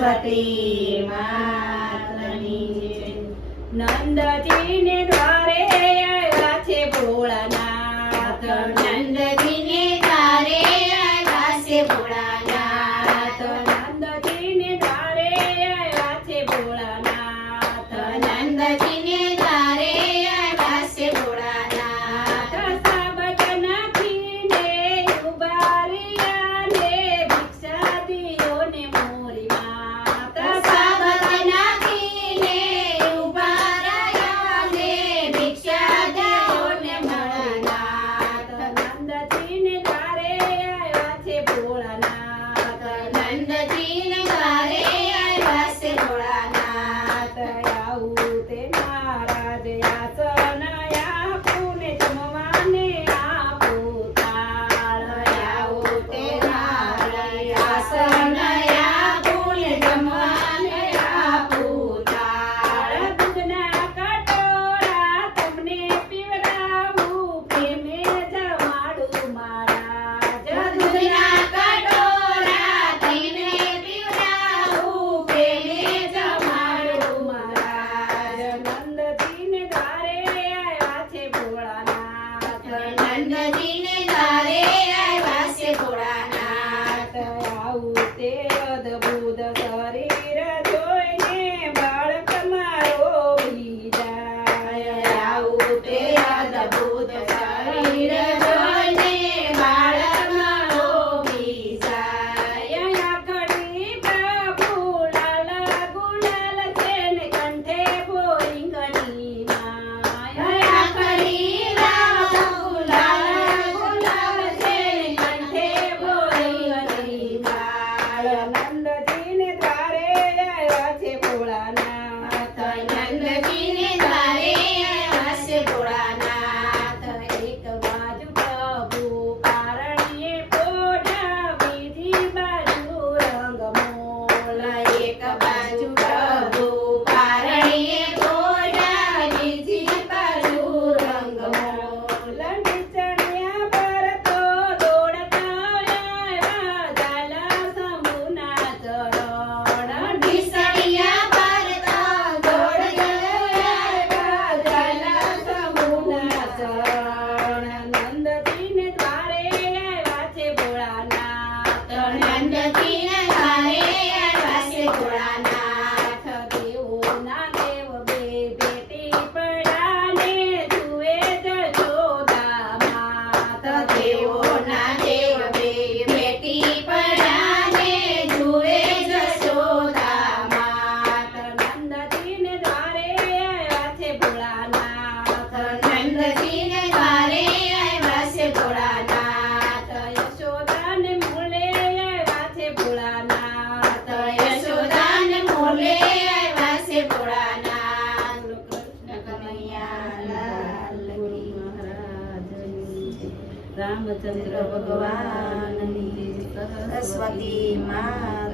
સરસ્વતી માતની નંદજીને દ્વારે આવ્યા છે ભોળાનાથ નંદજીને દ્વારે નંદજીને દ્વારે આવ્યા છે Bholanath Torna a Andatina, Maria, Vasco e Corana. Ramchandra ભગવાનની સરસ્વતી મા